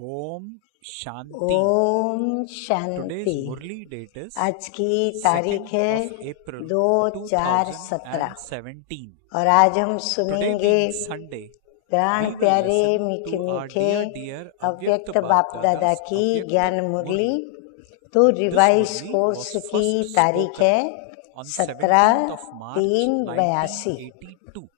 Om Shanti. Om Today's Shanti. Murali date is आज की तारीख 2nd है of April 2/4/17 2017. और आज हम Today सुनेंगे being Sunday, प्राण we will प्यारे listen मीठे to our मीठे dear अव्यक्त Avyakt बाप दादा Bap-Dada's की Avyakt ज्ञान मुरली। Murli. तो This revise Murli course was की first तारीख spoken है on 17 17th of March 3/82 1982.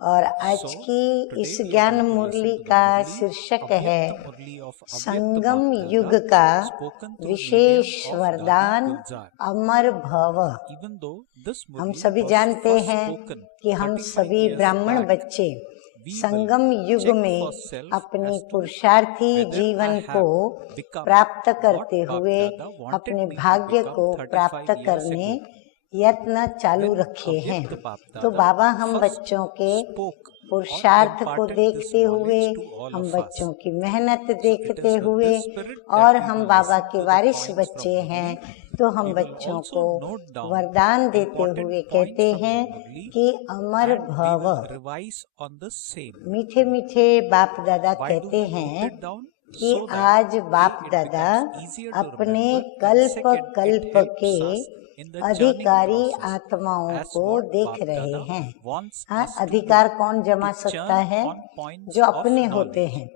और आज So, की today इस we are ज्ञान going to Murali listen to the का Murli, शीर्षक है Avyakt Murli of Avyakt Sangam Bap-Dada, युग का spoken through wishes medium of वरदान Dadi Gulzar. अमर भव। Even though this हम Murli सभी was जानते first हैं spoken कि हम 35 सभी years ब्राह्मण back, बच्चे we संगम will युग check में for self अपने as to पुरुषार्थी whether जीवन I को have become प्राप्त what करते Bap हुए Dada wanted अपने me to भाग्य become को 35 प्राप्त years करने ago. यत्न चालू When रखे हैं। Avyakt Bap तो Dada बाबा हम first बच्चों के spoke or पुरुषार्थ को imparted this देखते हुए, knowledge to all हम of us. बच्चों की मेहनत So it देखते is with हुए this spirit और that we हम will बाबा listen के to the वारिस points बच्चे from हैं, Murli. तो हम We will बच्चों also को note down वरदान देते important हुए points कहते from the हैं Murli कि अमर and we भव। will revise on the same. मीठे मीठे बाप दादा Why do कहते we note हैं it down? कि So that आज बाप it दादा becomes easier to अपने remember, and कल्प second, it कल्प helps के us in the churning अधिकारी process आत्माओं as को what देख Bap रहे Dada हैं। wants हाँ, us to अधिकार do, कौन जमा to सकता churn है? on points जो of अपने होते knowledge. हैं,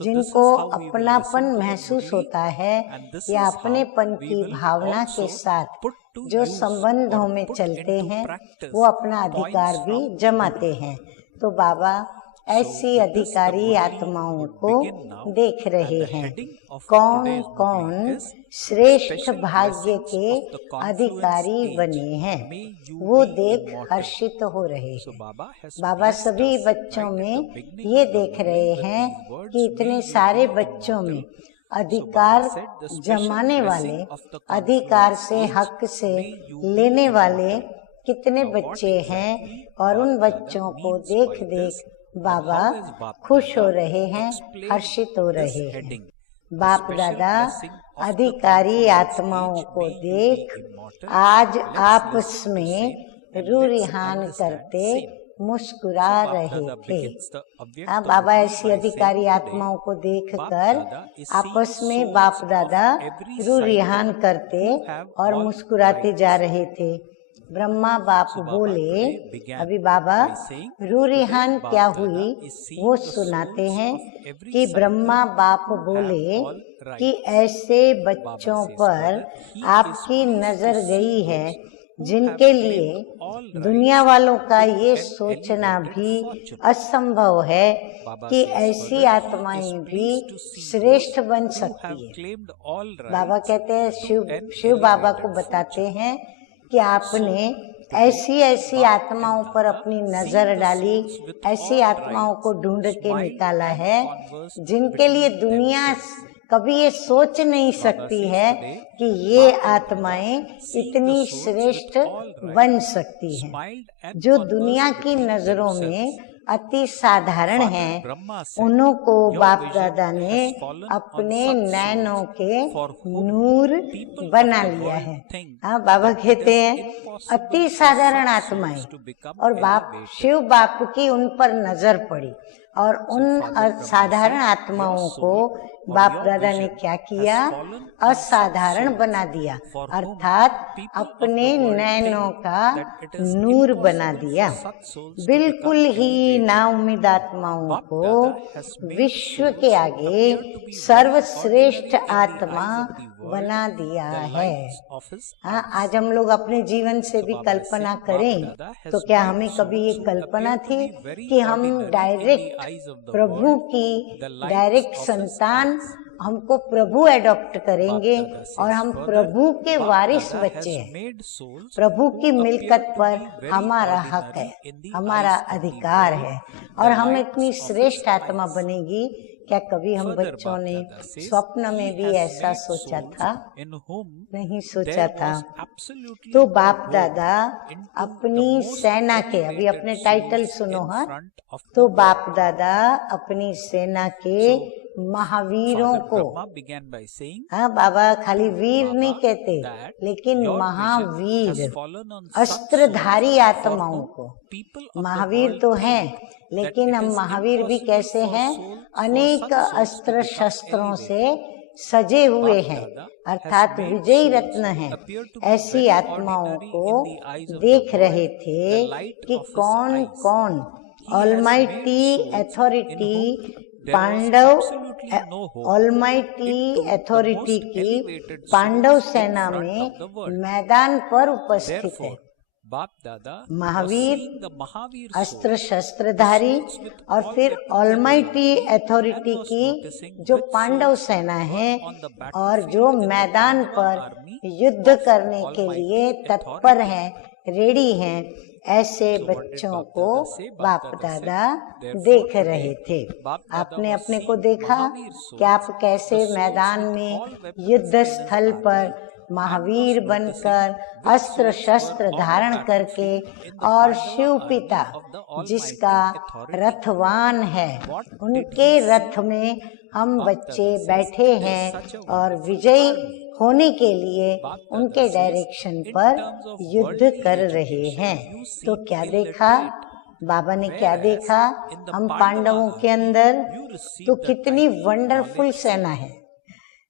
So this जिनको is how we will अपनापन listen to the महसूस Murli, होता है and this या is how अपनेपन we की will भावना के also साथ put to जो use संबंधों or में put चलते into हैं practice वो अपना अधिकार points भी from जमाते Murli. हैं। तो बाबा So ऐसी with this, the अधिकारी Murli आत्माओं would को begin now, देख and रहे the हैं। heading of कौन today's कौन Murli is श्रेष्ठ Special भाग्य Blessings के of the Confluence अधिकारी Age. बने हैं, May you वो be देख immortal. हर्षित हो रहे So हैं। Baba has बाबा blessed सभी us बच्चों right at में the beginning ये of the देख Murli रहे with हैं these words, कि may इतने you सारे be बच्चों में immortal. So अधिकार Baba said the special जमाने वाले, blessing of the अधिकार confluence से age, हक से may you be लेने वाले immortal. कितने Now what बच्चे हैं exactly और उन Bap Dada बच्चों को means देख by देख this, and Baba how is Bap खुश हो Dada रहे हैं, explained हर्षित हो this रहे हैं। heading. The बाप special दादा blessing of the अधिकारी confluence आत्माओं age, को may you देख be immortal. आज Let's आपस listen to में same and रू let's रिहान understand करते same. मुस्कुरा So Bap रहे Dada थे। begins the Avyakt हाँ, बाबा Murli ऐसी by अधिकारी saying आत्माओं today, को Bap देखकर Dada is आपस seeing में souls बाप of दादा every रू cycle रिहान करते who have और all मुस्कुराते rights. जा रहे थे। ब्रह्मा बाप So Baba बोले, today began अभी बाबा by saying, रू today रिहान Bap क्या Dada हुई is seeing वो the सुनाते souls हैं of every कि cycle ब्रह्मा बाप who have बोले all कि rights. ऐसे Baba बच्चों says पर further, he is आपकी pleased to नजर see गई है those who have जिनके लिए claimed all दुनिया rights वालों का to ये an सोचना elevated भी fortune. असंभव है Baba कि says ऐसी further, he is आत्माएं भी pleased to see श्रेष्ठ those बन who have सकती है। claimed all बाबा rights कहते हैं to an शिव बाबा को elevated बताते fortune. हैं कि आपने So ऐसी today ऐसी Bap आत्माओं and पर Dada, अपनी seeing नजर the डाली, souls with ऐसी all आत्माओं को rights, ढूंढ के smiled निकाला and है conversed जिनके लिए between दुनिया themselves. कभी ये सोच नहीं Baba सकती says है today, कि ये Bap and Dada, आत्माएं seeing the इतनी souls with श्रेष्ठ all बन rights, सकती हैं, smiled and जो conversed दुनिया की between नजरों themselves. में अति साधारण Father हैं। Brahma said, उन्हों को your बाप vision दादा ने has fallen on अपने such नैनों souls के for whom Noor people of बना the लिया world है। think हाँ, बाबा that it कहते is हैं impossible अति for साधारण such आत्माएं, souls to become और बाप elevated. शिव बाप की उन पर नजर पड़ी और So उन Father Brahma साधारण said, your आत्माओं को soul or बाप your दादा ने vision क्या has किया, fallen on such असाधारण souls बना दिया, for whom अर्थात people of अपने the world नैनों think का that it is नूर बना impossible दिया। for such souls to बिल्कुल become ही elevated. नाउम्मीद आत्माओं Bap को Dada has made विश्व souls के आगे appear to be very सर्वश्रेष्ठ ordinary in the आत्मा eyes of the world, बना दिया the है। lights of his हाँ, eyes. आज हम लोग अपने जीवन से So भी Baba is कल्पना saying, करें Bap Dada has तो क्या made हमें कभी ये souls who Kalpana appear to थी be very कि हम ordinary in the direct eyes of the Prabhu world, की the lights direct of his संतान eyes. हमको प्रभु एडॉप्ट Bap करेंगे Dada और says हम further, प्रभु के Bap वारिस Dada बच्चे has हैं। made souls प्रभु who की appear मिल्कत to पर be very हमारा हक ordinary है, in the हमारा eyes of the अधिकार world, है the और हम lights इतनी of his श्रेष्ठ आत्मा eyes. बनेगी। क्या कभी हम Further, बच्चों Bap ने Dada says, स्वप्न में he भी has ऐसा made सोचा souls था? in whom नहीं सोचा there था। was absolutely तो no बाप war दादा into the अपनी most सेना के, अभी elevated अपने टाइटल souls सुनो in हाँ, front of तो the बाप world. दादा अपनी सेना के So महावीरों Father को, Brahma began by saying हाँ बाबा खाली वीर Baba, नहीं कहते, that लेकिन your vision Mahavir has fallen on such अस्त्रधारी souls for आत्माओं whom को। people of the Mahavir world तो think हैं, that लेकिन it हम is महावीर भी impossible कैसे for हैं, soul- for अनेक such souls to अस्त्र become शस्त्रों elevated. से सजे हुए बाप हैं, दादा अर्थात has made विजयी souls रत्न हैं। appear to be ऐसी very आत्माओं ordinary को in the eyes of the देख world, रहे थे the light कि of his कौन eyes. कौन He has almighty made souls authority in whom there was Pandava absolutely no hope almighty into the authority most की elevated Pandava souls in सेना front में of the world. मैदान पर उपस्थित है। Therefore, बाप दादा Mahavir, was seeing the Mahavir अस्त्र souls, शस्त्रधारी souls with और all फिर weapons in almighty their hand, authority and was की noticing जो which पांडव souls सेना were है on the और battlefield जो in the मैदान Pandava पर army युद्ध of करने के Almighty लिए तत्पर authority. हैं, रेडी हैं, ऐसे So what did बच्चों बाप को दादा say? बाप बाप दादा दादा said, therefore देख today रहे थे। बाप दादा आपने was अपने को seeing देखा Mahavir कि आप souls, कैसे the souls मैदान with में all weapons युद्ध in his स्थल army, पर महावीर and was बनकर noticing which अस्त्र souls शस्त्र were on the धारण करके battlefield in the और Pandava शिव army पिता of the Almighty जिसका authority. रथवान है, What did उनके he see? रथ में हम बाप बच्चे दादा says, बैठे "It is हैं such a और wonderful विजयी army." होने के लिए बाप दादा उनके says, डायरेक्शन "In पर terms of युद्ध worldly कर रहे education, हैं। you तो seem क्या देखा illiterate. बाबा ने, क्या Whereas देखा in the हम Pandava पांडवों के army, अंदर you received तो the कितनी title वंडरफुल knowledge सेना है।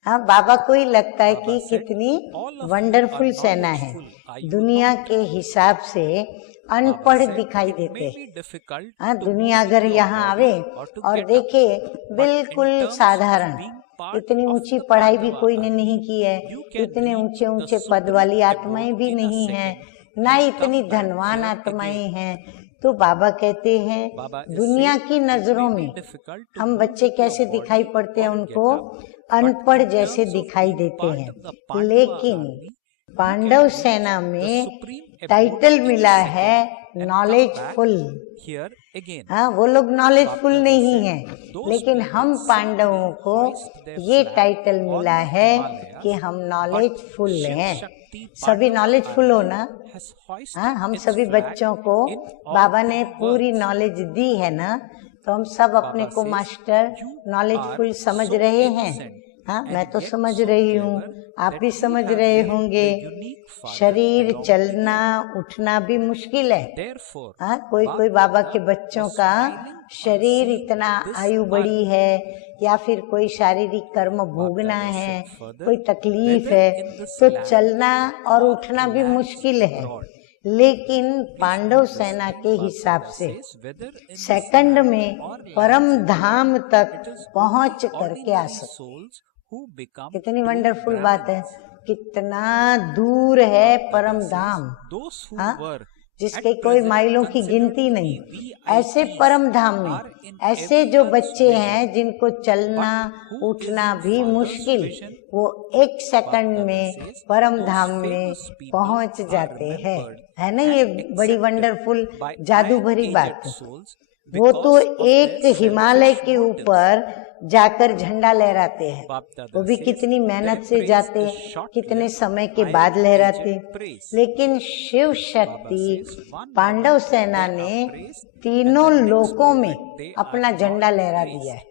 हाँ बाबा को ही लगता है बाबा कि said, कितनी "All of you wonderful are सेना है। knowledgeful, are you दुनिया not?" के हिसाब से बाबा अनपढ़ said, दिखाई "It देते may हैं। be difficult हाँ to दुनिया move अगर your यहाँ body आवे or to और get up, देखे but in बिल्कुल terms of साधारण, being part इतनी of ऊंची the पढ़ाई भी Pandava कोई ने army, नहीं की है, you can इतने reach ऊंचे the ऊंचे पद supreme वाली abode आत्माएं भी in a नहीं हैं, second ना and इतनी come back धनवान here आत्माएं again. हैं। तो बाबा कहते हैं Baba is दुनिया saying, की "It नजरों may be में difficult to हम move बच्चे with your कैसे body दिखाई पड़ते हैं, or उनको get up, but अनपढ़ in जैसे terms of दिखाई being देते part हैं। of the Pandava लेकिन army, you Pandava can reach सेना the में supreme abode title in a मिला second है and come knowledgeful. back here again. हाँ वो लोग बाप नॉलेजफुल दादा नहीं said, हैं, "Those लेकिन हम people पांडवों simply को hoist their ये flag टाइटल on मिला the है Himalayas, कि हम but नॉलेजफुल Shiv हैं। Shakti सभी Pandava नॉलेजफुल हो army ना? has hoisted हाँ हम its सभी flag बच्चों को in all बाबा ने three पूरी worlds. नॉलेज दी है ना, तो हम सब अपने Baba को says, master "You knowledgeful are समझ so रहे हैं। innocent हाँ and मैं तो yet समझ so रही हूँ, clever आप that भी you समझ have रहे made होंगे। the unique father शरीर belong to चलना you. उठना भी मुश्किल है। Therefore, हाँ कोई बाप कोई बाबा दादा के बच्चों was का smiling on शरीर seeing इतना this आयु बड़ी army. है, या फिर कोई शारीरिक कर्म बाप भोगना दादा है, said further, कोई तकलीफ "Whether है, in this तो land चलना और or उठना भी lands मुश्किल है। abroad." लेकिन Please पांडव note this. सेना के बाप हिसाब दादा से says, "Whether in this second land में or lands परम abroad, धाम तक it is पहुंच only करके आ ordinary सकते। souls who become कितनी true वंडरफुल बात है, Brahmins." कितना दूर है बाप दादा परम says, धाम, "Those who हाँ were जिसके at कोई present माइलों की considered गिनती to नहीं। be ऐसे VIPs परम धाम में are in ऐसे जो everyone's बच्चे vision, हैं जिनको चलना but who उठना is in भी Father's मुश्किल, vision?" वो एक सेकंड दादा में says, परम "Those धाम में famous people पहुंच are जाते हैं। remembered है ना and ये बड़ी accepted वंडरफुल by जादू iron भरी aged बात। souls वो तो because of एक their हिमालय selfish के motives." ऊपर जाकर झंडा लहराते हैं, बाप दादा वो भी says, कितनी मेहनत "Their से praise जाते, is short-lived, कितने समय के iron बाद लहराते। aged praise." लेकिन शिव Baba शक्ति says, "One पांडव moment सेना they ने are praised, and तीनों the next लोकों में moment they अपना are झंडा not लहरा praised." दिया है।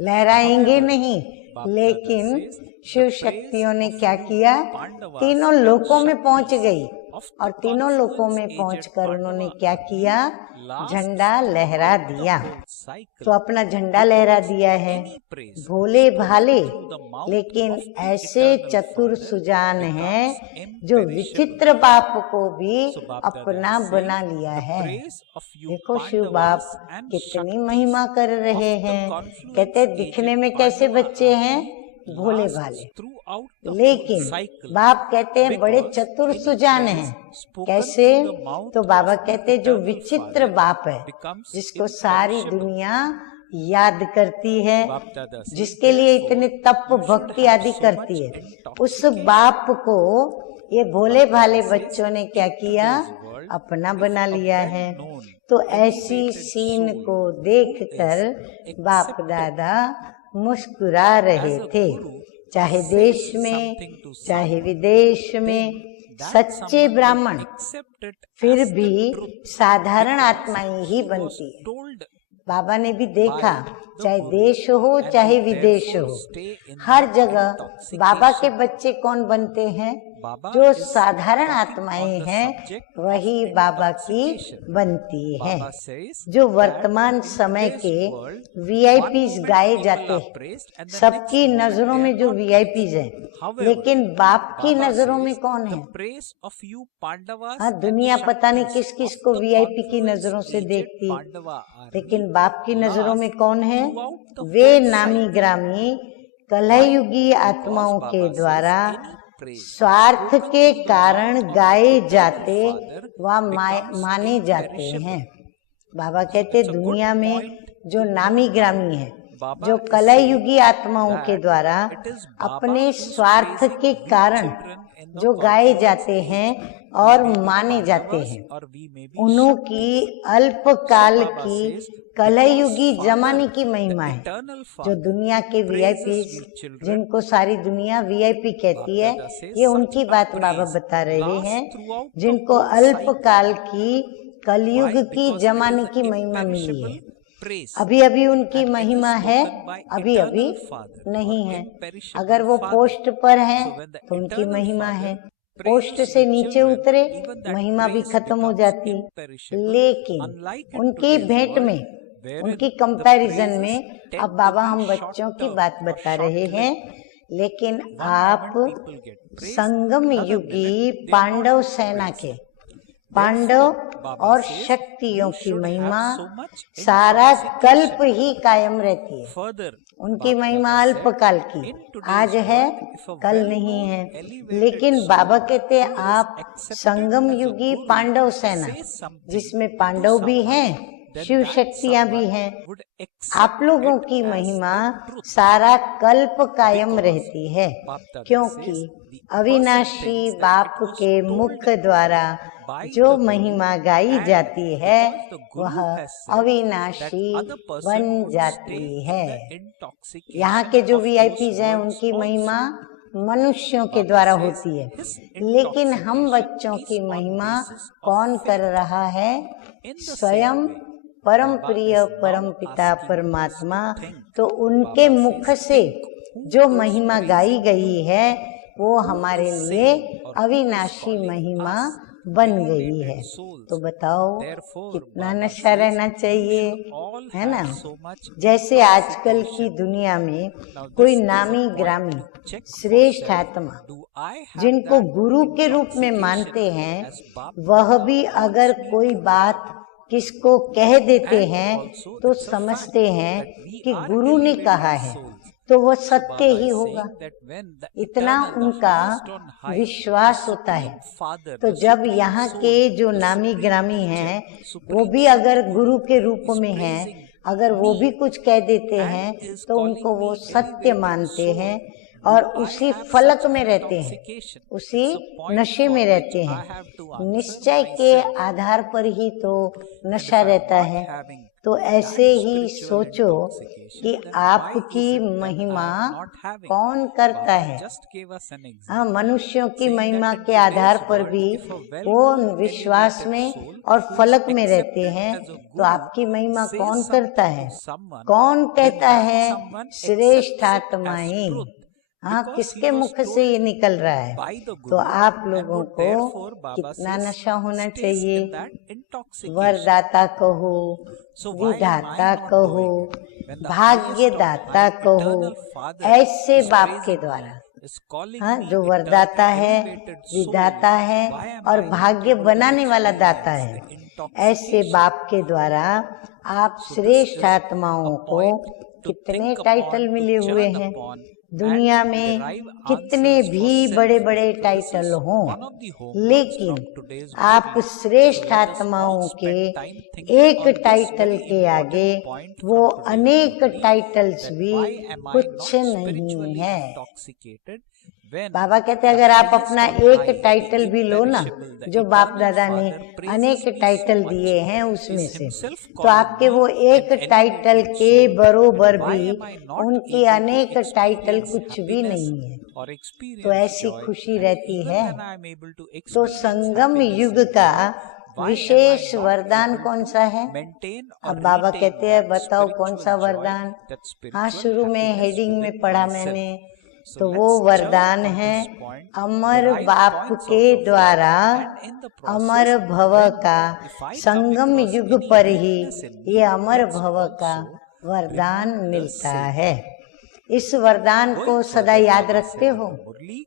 लहराएंगे However, नहीं, बाप लेकिन दादा says, शिव "The शक्तियों praise ने of क्या you, किया, Pandavas तीनों and लोकों में पहुंच Shaktis गई, of the और तीनों लोकों में confluence पहुंचकर aged उन्होंने Pandava क्या army किया, lasts झंडा लहरा throughout the दिया। whole cycle, तो अपना झंडा लहरा because दिया है। any praise भोले spoken भाले, through the mouth लेकिन of the ऐसे eternal चतुर Father सुजान हैं becomes जो imperishable. विचित्र बाप को भी So बाप दादा अपना is saying, बना लिया "The है। praise of you देखो शिव बाप Pandavas and कितनी Shaktis महिमा कर रहे of the हैं। confluence कहते दिखने aged में कैसे Pandava बच्चे हैं, army भोले lasts भाले, throughout the whole लेकिन cycle, बाप कहते हैं बड़े because चतुर any सुजान praise हैं। spoken कैसे? through the mouth तो बाबा of the कहते हैं जो eternal विचित्र Father बाप है, becomes जिसको सारी imperishable. दुनिया याद करती है, बाप दादा says, जिसके लिए "Therefore, इतने तप you should भक्ति have आदि so करती much है, उस intoxication बाप को ये भोले बाप भाले दादा says, बच्चों ने क्या "In किया, today's world, अपना if बना a लिया है।" well-known, तो ऐसी elevated सीन soul को देखकर is बाप accepted दादा मुस्कुरा रहे as a थे। guru चाहे says देश में something to चाहे someone, विदेश then में that सच्चे someone will ब्राह्मण accept it फिर as the भी truth साधारण because आत्माएं ही he was बनती है। told बाबा ने भी देखा, चाहे देश हो चाहे विदेश हो, हर जगह बाबा के बच्चे कौन बनते हैं? जो साधारण आत्माएं हैं वही बाबा की बनती हैं। जो वर्तमान समय के वीआईपीज गाए जाते हैं, सबकी नजरों में जो वीआईपीज हैं, लेकिन बाप की नजरों में कौन है? हाँ, दुनिया पता नहीं किस किस को वीआईपी की नजरों से देखती, लेकिन बाप की नजरों में कौन है? वे नामी ग्रामी कलयुगी आत्माओं के द्वारा स्वार्थ के कारण गाए जाते व माने जाते हैं। बाबा कहते दुनिया में जो नामी ग्रामी है, जो कलयुगी आत्माओं के द्वारा अपने स्वार्थ के कारण जो गाए जाते हैं और माने जाते हैं, उन्हों की अल्पकाल की कलयुगी जमाने की महिमा है। जो दुनिया के वीआईपी, जिनको सारी दुनिया वीआईपी कहती है, ये उनकी बात बाबा बता रहे हैं, जिनको अल्पकाल की कलयुग की जमाने की महिमा मिली है। अभी अभी उनकी महिमा है, अभी अभी नहीं है। अगर वो पोस्ट पर हैं तो उनकी महिमा है, पोस्ट से नीचे उतरे महिमा भी खत्म हो जाती। लेकिन उनकी भेंट में, उनकी कंपैरिजन में, अब बाबा हम बच्चों की बात बता रहे हैं, लेकिन आप संगम युगी पांडव सेना के पांडव और शक्तियों की महिमा सारा कल्प ही कायम रहती है। उनकी महिमा अल्पकाल की, आज है कल नहीं है। लेकिन बाबा कहते आप संगम युगी पांडव सेना, जिसमें पांडव भी हैं, शिव शक्तियां भी हैं, आप लोगों की महिमा सारा कल्प कायम रहती है, क्योंकि अविनाशी बाप के मुख द्वारा जो महिमा गाई जाती है वह अविनाशी बन जाती है। यहाँ के जो वीआईपीज हैं उनकी महिमा मनुष्यों के द्वारा होती है, लेकिन हम बच्चों की महिमा कौन कर रहा है? स्वयं परम प्रिय परम पिता परमात्मा। तो उनके मुख से जो महिमा गाई गई है वो हमारे लिए अविनाशी महिमा बन गई है। तो बताओ कितना नशा रहना चाहिए, है ना? जैसे आजकल की दुनिया में कोई नामी ग्रामी श्रेष्ठ आत्मा जिनको गुरु के रूप में मानते हैं, वह भी अगर कोई बात किसको कह देते हैं तो समझते हैं कि गुरु ने कहा है तो वह सत्य ही होगा, इतना उनका विश्वास होता है। तो जब यहाँ के जो नामी ग्रामी हैं वो भी अगर गुरु के रूप में हैं, अगर वो भी कुछ कह देते हैं तो उनको वो सत्य मानते हैं और उसी फलक में रहते हैं, उसी नशे में रहते हैं। निश्चय के आधार पर ही तो नशा रहता है। तो ऐसे ही सोचो कि आपकी महिमा कौन करता है? हाँ, मनुष्यों की महिमा के आधार पर भी वो विश्वास में और फलक में रहते हैं। तो आपकी महिमा कौन करता है? कौन कहता है श्रेष्ठ आत्माएं? हाँ, किसके मुख से ये निकल रहा है? तो आप लोगों को कितना नशा होना चाहिए? वरदाता कहो, विधाता कहो, भाग्यदाता कहो, ऐसे बाप के द्वारा, हाँ, जो वरदाता है, विधाता है और भाग्य बनाने वाला दाता है, ऐसे बाप के द्वारा आप श्रेष्ठ आत्माओं को कितने टाइटल मिले हुए हैं। दुनिया में कितने भी बड़े बड़े टाइटल हों, लेकिन आप श्रेष्ठ आत्माओं के एक टाइटल के आगे वो अनेक टाइटल्स भी कुछ नहीं है। बाबा कहते हैं अगर आप अपना एक टाइटल भी लो ना, जो बाप दादा ने अनेक टाइटल दिए हैं उसमें से, तो आपके वो एक टाइटल के बरोबर भी उनकी अनेक टाइटल कुछ भी नहीं है। तो ऐसी खुशी रहती है। तो संगम युग का विशेष वरदान कौन सा है? maintain or अब बाबा retain कहते हैं that बताओ कौन सा spiritual joy, वरदान? that हाँ, spiritual शुरू में happiness हेडिंग में within पढ़ा myself. मैंने, So तो let's वो jump वरदान on है this point, Amar the right बाप points के out of it, द्वारा and in the process, अमर भव when का if I come Sangam across युग any पर ही weakness in me, ये अमर let's भव का also वरदान remember the मिलता same. है। इस वरदान को Going सदा further, याद Baba रखते said हो? in the Murli,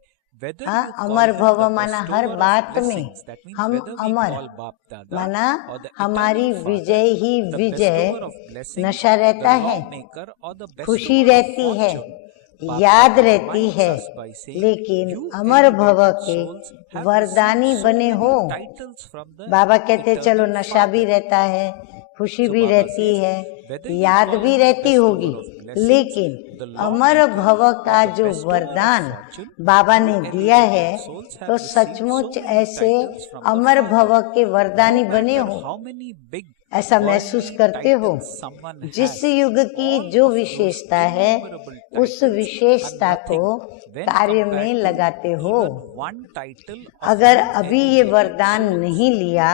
whether हाँ, you call अमर him भव the माना हर bestower of बात में blessings, that means हम whether we Amar call Bap Dada माना or the हमारी eternal Father, Vijay he the Vijay, bestower of blessings, नशा रहता the है, lawmaker or the खुशी bestower of रहती है, fortune, Bap याद Dada रहती reminds है, us by saying, लेकिन you अमर भव elevated के souls have वरदानी received so बने many हो। titles from the बाबा कहते चलो eternal नशा भी Father. रहता है, खुशी So भी Baba रहती says, है, whether you याद call भी him the रहती bestower होगी, of blessings, लेकिन the अमर lawmaker भव or का the जो bestower of वरदान fortune, बाबा you ने दिया elevated है, souls have तो received सचमुच so many ऐसे titles from the Amar Father. भव के वरदानी No बने matter हो, how many big ऐसा or महसूस many करते हो। titles someone जिस has, युग की all जो of those विशेषता है, innumerable उस titles विशेषता are को nothing when कार्य compared में to लगाते हो। even one title of अगर you अभी ये elevated वरदान souls. नहीं लिया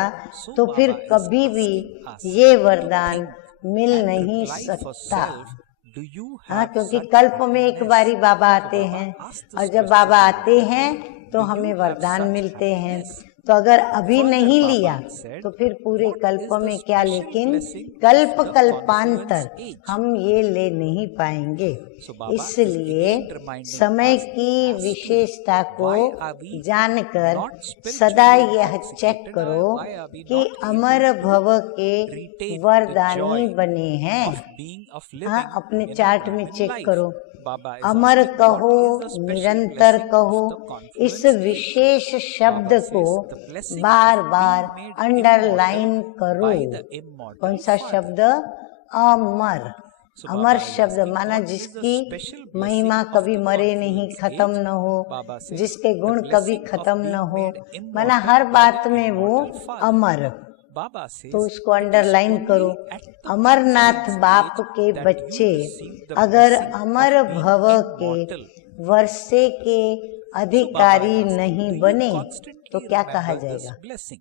So तो फिर Baba is कभी भी asking us ये to वरदान think मिल and नहीं reply for सकता। self, do you हाँ, have क्योंकि such कल्प में एक happiness? बारी बाबा So आते Baba हैं, asked और this जब question बाबा in आते the हैं Murli, तो do हमें you have वरदान such मिलते हैं। happiness? तो अगर अभी Further, नहीं Baba लिया said, तो फिर पूरे what कल्प is the में क्या, special लेकिन blessing कल्प of the कल्पांतर confluence age? हम ये ले नहीं पाएंगे। So Baba is इसलिए again reminding समय us की as to विशेषता को why are we जानकर not सदा spiritually यह चेक intoxicated, करो or why are we कि not अमर able to भव के retain the वरदानी joy बने हैं। of being, of living हाँ, अपने in a चार्ट में human चेक life? करो, Baba is अमर asking, कहो, what is the special निरंतर blessing कहो, of the इस confluence age? विशेष शब्द Baba को says, the blessing bar of bar being made underline immortal करो। by the immortal कौन सा Father. शब्द? अमर। So अमर Baba is शब्द asking, माना what is the जिसकी special blessing महिमा of कभी the मरे नहीं, confluence खत्म age? न हो, Baba says, जिसके the गुण कभी blessing of खत्म न being हो, made माना immortal हर by बात the में वो immortal Father. अमर। Baba says, तो उसको it is अंडरलाइन only करो। at the अमरनाथ confluence बाप age के that you बच्चे receive the अगर blessing of अमर being भव के immortal. वर्षे के So Baba अधिकारी is asking, नहीं do you बने तो constantly क्या कहा remember this जाएगा? blessing?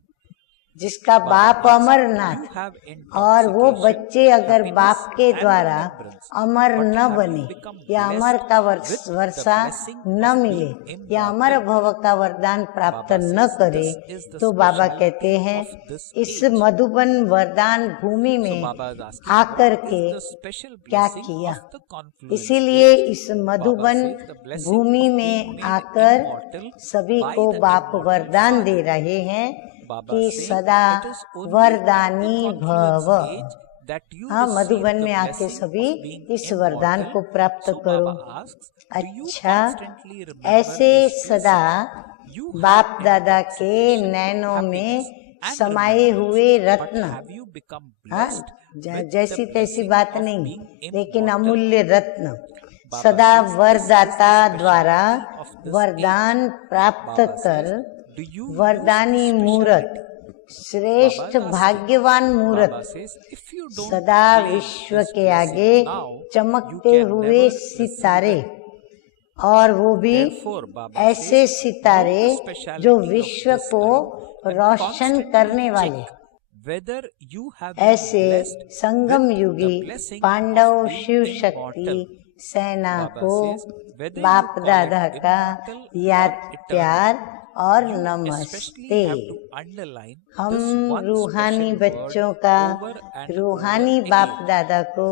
जिसका Baba बाप asks, अमरनाथ you have और वो intoxication, बच्चे अगर happiness बाप के and द्वारा remembrance, अमर but न have you बने become या अमर blessed का with the वर्षा blessing न of मिले being या अमर immortal? भव का वरदान प्राप्त Baba न says, करे this is the तो बाबा speciality कहते हैं of this इस age. मधुबन वरदान भूमि So में Baba is asking, आकर what के is the special क्या blessing किया? of the confluence इसीलिए age? इस Baba Madhuban says, the blessing Bhumi of में being made आकर immortal सभी by को the बाप immortal वरदान Father. दे रहे हैं Baba कि saying, सदा it is only वरदानी at the confluence भव। age that you हाँ, receive मधुबन the में आके blessing सभी of being इस वरदान immortal. को प्राप्त So करो। Baba asks, do you अच्छा, constantly remember ऐसे this सदा blessing? You बाप have दादा के intoxication, नैनों में happiness and समाये हुए remembrance, but Ratna. have you become हाँ, blessed with जैसी the तैसी blessing बात of नहीं, being लेकिन immortal? अमूल्य रत्न Baba सदा says, this is the वरदाता द्वारा speciality of this वरदान age. प्राप्त Baba कर says, do you use वरदानी this मूरत speciality? श्रेष्ठ Baba is asking, भाग्यवान मूरत Baba says, if you don't सदा claim विश्व this के आगे blessing now, you चमकते can हुए never receive सितारे, it. और वो भी Therefore, Baba ऐसे says, सितारे know the speciality जो of विश्व this को time and रोशन constantly करने वाले, check whether you have been ऐसे blessed Sangam with युगी the blessing Pandav of being Shiv immortal. शक्ति सेना Baba को says, whether you बाप call दादा it का immortal याद or eternal, प्यार और you नमस्ते। especially have to underline हम this one रूहानी special बच्चों word का over and रूहानी over बाप again. दादा को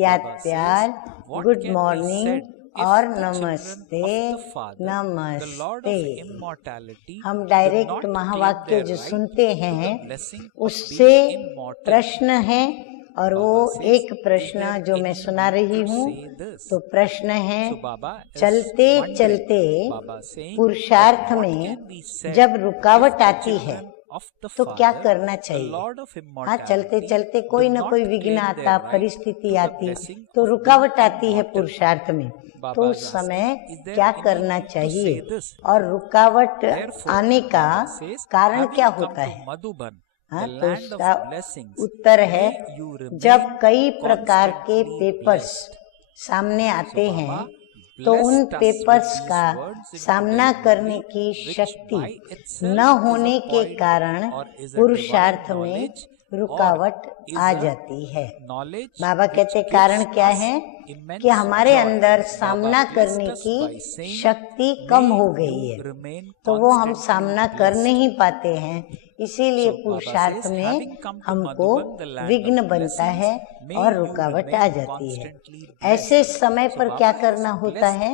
याद Baba says, प्यार, what good can be morning said if और the children नमस्ते of the Father, the Lord नमस्ते। of immortality, हम do डायरेक्ट not claim महावाक्य their जो right सुनते to the हैं blessing of उससे being immortal? प्रश्न है, और वो Baba says, एक is प्रश्न there जो मैं any सुना need रही to हूँ, say this? तो प्रश्न है So Baba is चलते wondering, चलते Baba saying, पुरुषार्थ that what में can be said जब if रुकावट the आती है children of the तो क्या Father, करना the चाहिए? Lord of हाँ, चलते immortality, चलते do कोई न not कोई विघ्न claim आता, their right परिस्थिति to the आती, blessing तो of रुकावट being आती है immortal? पुरुषार्थ में, Baba तो is उस asking, समय is there क्या any करना need to चाहिए? say this? और रुकावट Therefore, आने का Baba says, कारण क्या having come होता to है? Madhuban, हाँ, the तो land उसका of blessings, उत्तर है may you remain जब कई प्रकार के constantly पेपर्स blessed. सामने So आते हैं Baba तो उन पेपर्स का सामना करने की शक्ति न होने के कारण पुरुषार्थ में रुकावट आ जाती है। बाबा कहते कारण क्या है कि हमारे अंदर सामना करने की शक्ति कम हो गई है, तो वो हम सामना कर नहीं पाते हैं, इसीलिए पुरुषार्थ में हमको विघ्न बनता है और रुकावट आ जाती है। ऐसे समय पर क्या करना होता है?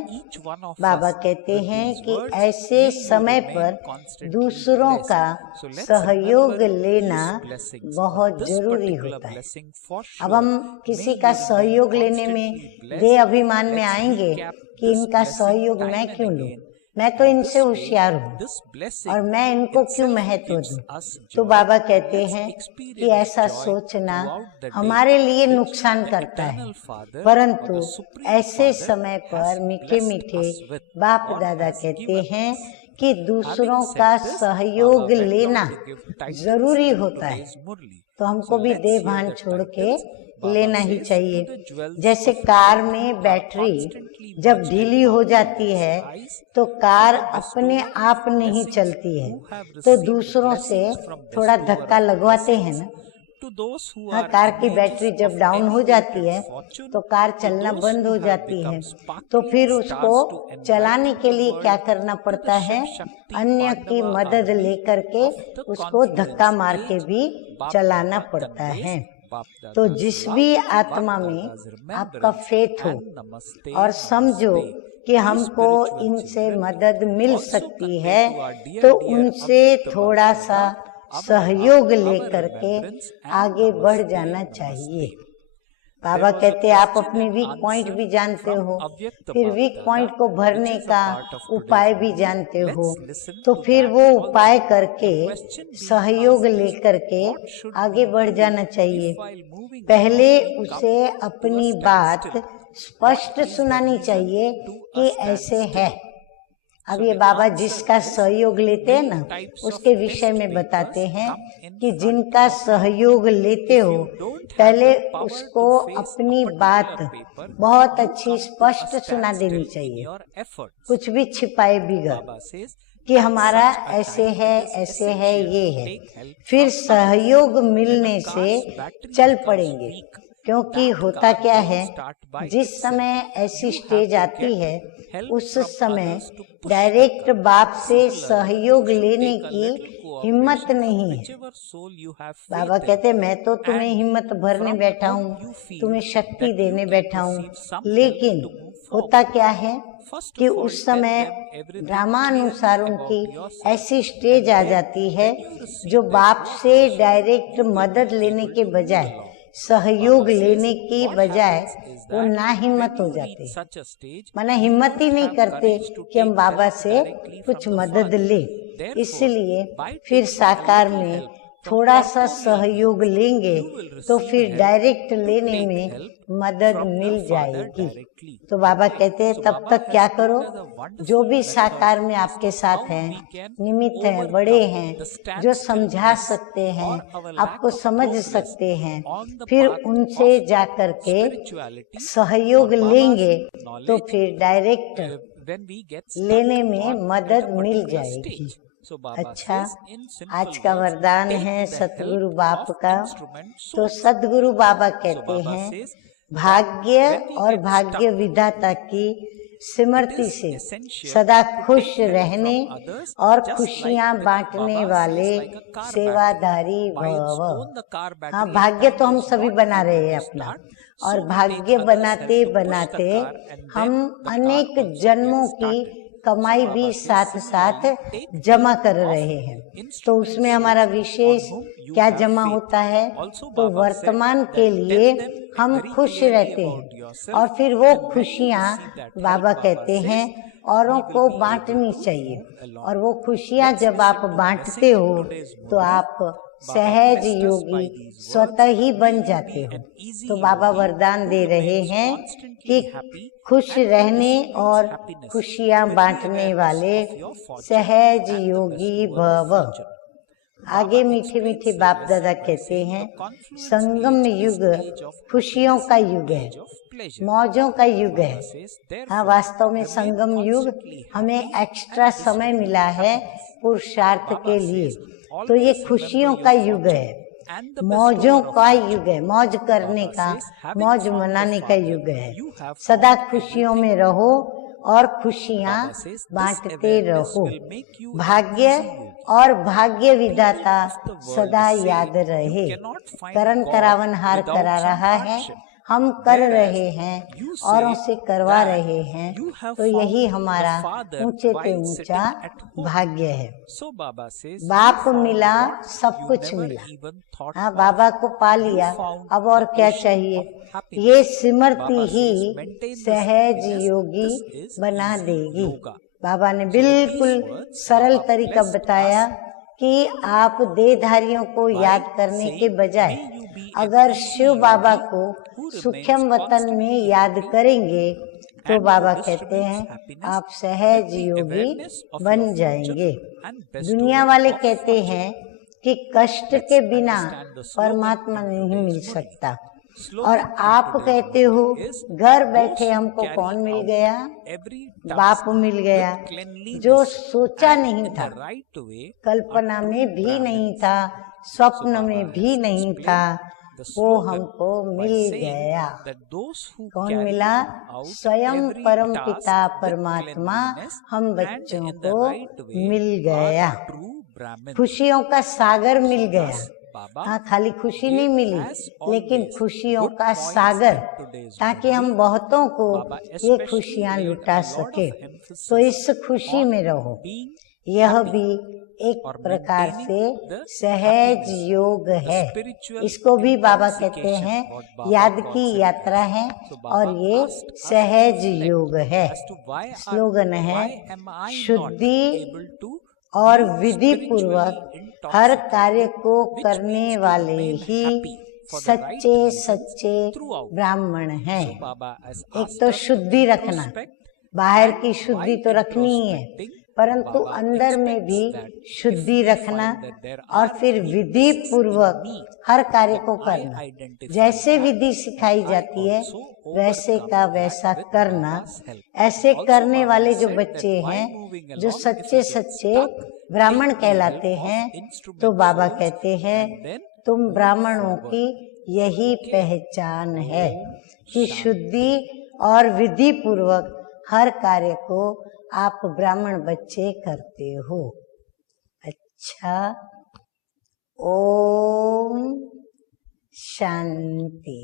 बाबा कहते हैं कि ऐसे समय पर दूसरों का सहयोग लेना बहुत जरूरी होता है। अब हम किसी का सहयोग लेने में देह अभिमान में आएंगे कि इनका सहयोग मैं क्यों लूं, मैं तो इनसे होशियार हूँ और मैं इनको क्यों महत्व दूं। तो बाबा कहते हैं कि ऐसा सोचना हमारे लिए नुकसान करता है, परंतु ऐसे समय पर मीठे मीठे बाप दादा कहते हैं कि दूसरों का सहयोग लेना जरूरी होता है, तो हमको भी देह भान छोड़ के लेना ही चाहिए। जैसे कार में बैटरी जब ढीली हो जाती है तो कार अपने आप नहीं चलती है, तो दूसरों से थोड़ा धक्का लगवाते हैं ना। हाँ, कार की बैटरी जब डाउन हो जाती है तो कार चलना बंद हो जाती है, तो फिर उसको चलाने के लिए क्या करना पड़ता है? अन्य की मदद लेकर के उसको धक्का मार के भी चलाना पड़ता है। तो जिस भी आत्मा में आपका फेथ हो और समझो कि हमको इनसे मदद मिल सकती है, तो उनसे थोड़ा सा सहयोग लेकर के आगे बढ़ जाना चाहिए। बाबा कहते आप अपने वीक पॉइंट भी जानते हो, फिर वीक पॉइंट को भरने का उपाय भी जानते हो, तो फिर वो उपाय करके सहयोग लेकर के आगे बढ़ जाना चाहिए। पहले उसे अपनी बात स्पष्ट सुनानी चाहिए कि ऐसे है। अब ये बाबा जिसका सहयोग लेते हैं ना, उसके विषय में बताते हैं कि जिनका सहयोग लेते हो, पहले उसको अपनी बात बहुत अच्छी स्पष्ट सुना देनी चाहिए, कुछ भी छिपाए बिगर कि हमारा ऐसे है ये है। फिर सहयोग मिलने से चल पड़ेंगे, क्योंकि होता क्या है, जिस समय ऐसी स्टेज आती है उस समय डायरेक्ट बाप से सहयोग लेने की हिम्मत नहीं है। बाबा कहते मैं तो तुम्हें हिम्मत भरने बैठा हूँ, तुम्हें शक्ति देने बैठा हूँ, लेकिन होता क्या है कि उस समय ड्रामानुसार उनकी ऐसी स्टेज आ जाती है जो बाप से डायरेक्ट मदद लेने के बजाय, सहयोग लेने की बजाय वो ना हिम्मत हो जाते, माना हिम्मत ही नहीं करते कि हम बाबा से कुछ मदद ले। इसलिए फिर साकार में थोड़ा सा सहयोग लेंगे तो फिर डायरेक्ट लेने में मदद मिल जाएगी। तो बाबा कहते हैं तब तक क्या करो, जो भी साकार में आपके साथ हैं, निमित्त हैं, बड़े हैं, जो समझा सकते हैं, आपको समझ सकते हैं, फिर उनसे जा कर के सहयोग लेंगे तो फिर डायरेक्ट लेने में मदद मिल जाएगी। अच्छा, आज का वरदान है सतगुरु बाप का। तो सतगुरु बाबा कहते हैं भाग्य और भाग्य विधाता की स्मृति से सदा खुश रहने और खुशियां बांटने वाले सेवाधारी भव। हाँ, भाग्य तो हम सभी बना रहे हैं अपना, और भाग्य बनाते बनाते हम अनेक जन्मों की कमाई भी साथ साथ जमा कर रहे हैं। तो उसमें हमारा विशेष क्या जमा होता है, तो वर्तमान के लिए हम खुश रहते हैं, और फिर वो खुशियाँ बाबा कहते हैं औरों को बांटनी चाहिए, और वो खुशियाँ जब आप बांटते हो तो आप सहज योगी स्वतः ही बन जाते हो। तो बाबा वरदान दे रहे हैं कि खुश रहने और खुशियां बांटने वाले सहज योगी भव। आगे मीठे मीठे बाप दादा कहते हैं संगम युग खुशियों का युग है, मौजों का युग है। हाँ, वास्तव में संगम युग हमें एक्स्ट्रा समय मिला है पुरुषार्थ के लिए, तो ये खुशियों का युग है, मौजों का युग है, मौज करने का, मौज मनाने का युग है। सदा खुशियों में रहो और खुशियाँ बांटते रहो। भाग्य और भाग्य विधाता सदा याद रहे। करण करावन हार करा रहा है, हम कर रहे हैं, औरों से करवा रहे हैं, तो यही हमारा ऊंचे से ऊंचा भाग्य है। बाप मिला, सब कुछ मिला। हाँ, बाबा को पा लिया, अब और क्या चाहिए। ये स्मृति ही सहज योगी बना देगी। बाबा ने बिल्कुल सरल तरीका बताया कि आप देहधारियों को याद करने के बजाय अगर शिव बाबा को सूक्ष्म वतन में याद करेंगे तो बाबा कहते हैं आप सहज योगी बन जाएंगे। दुनिया वाले कहते हैं कि कष्ट के बिना परमात्मा नहीं मिल सकता, और आप कहते हो घर बैठे हमको कौन मिल गया? बाप मिल गया, जो सोचा नहीं था, कल्पना में भी नहीं था, स्वप्न में भी नहीं था, वो हमको मिल गया। कौन मिला? स्वयं परम पिता परमात्मा हम बच्चों को मिल गया। खुशियों का सागर मिल गया। हाँ, खाली खुशी नहीं मिली, लेकिन खुशियों का सागर, ताकि हम बहुतों को ये खुशियाँ लुटा सके। तो इस खुशी में रहो। यह भी एक प्रकार से सहज योग है। इसको भी बाबा कहते हैं याद की यात्रा है, और ये सहज योग है। स्लोगन है शुद्धि और विधि पूर्वक हर कार्य को करने वाले ही सच्चे सच्चे ब्राह्मण हैं। एक तो शुद्धि रखना, बाहर की शुद्धि तो रखनी ही है, परंतु अंदर में भी शुद्धि रखना, और फिर विधि पूर्वक हर कार्य को करना। जैसे विधि सिखाई जाती है वैसे का वैसा करना। ऐसे करने वाले जो बच्चे हैं, जो सच्चे सच्चे ब्राह्मण कहलाते हैं, तो बाबा कहते हैं तुम ब्राह्मणों की यही पहचान है कि शुद्धि और विधि पूर्वक हर कार्य को आप ब्राह्मण बच्चे करते हो। अच्छा, ओम शांति।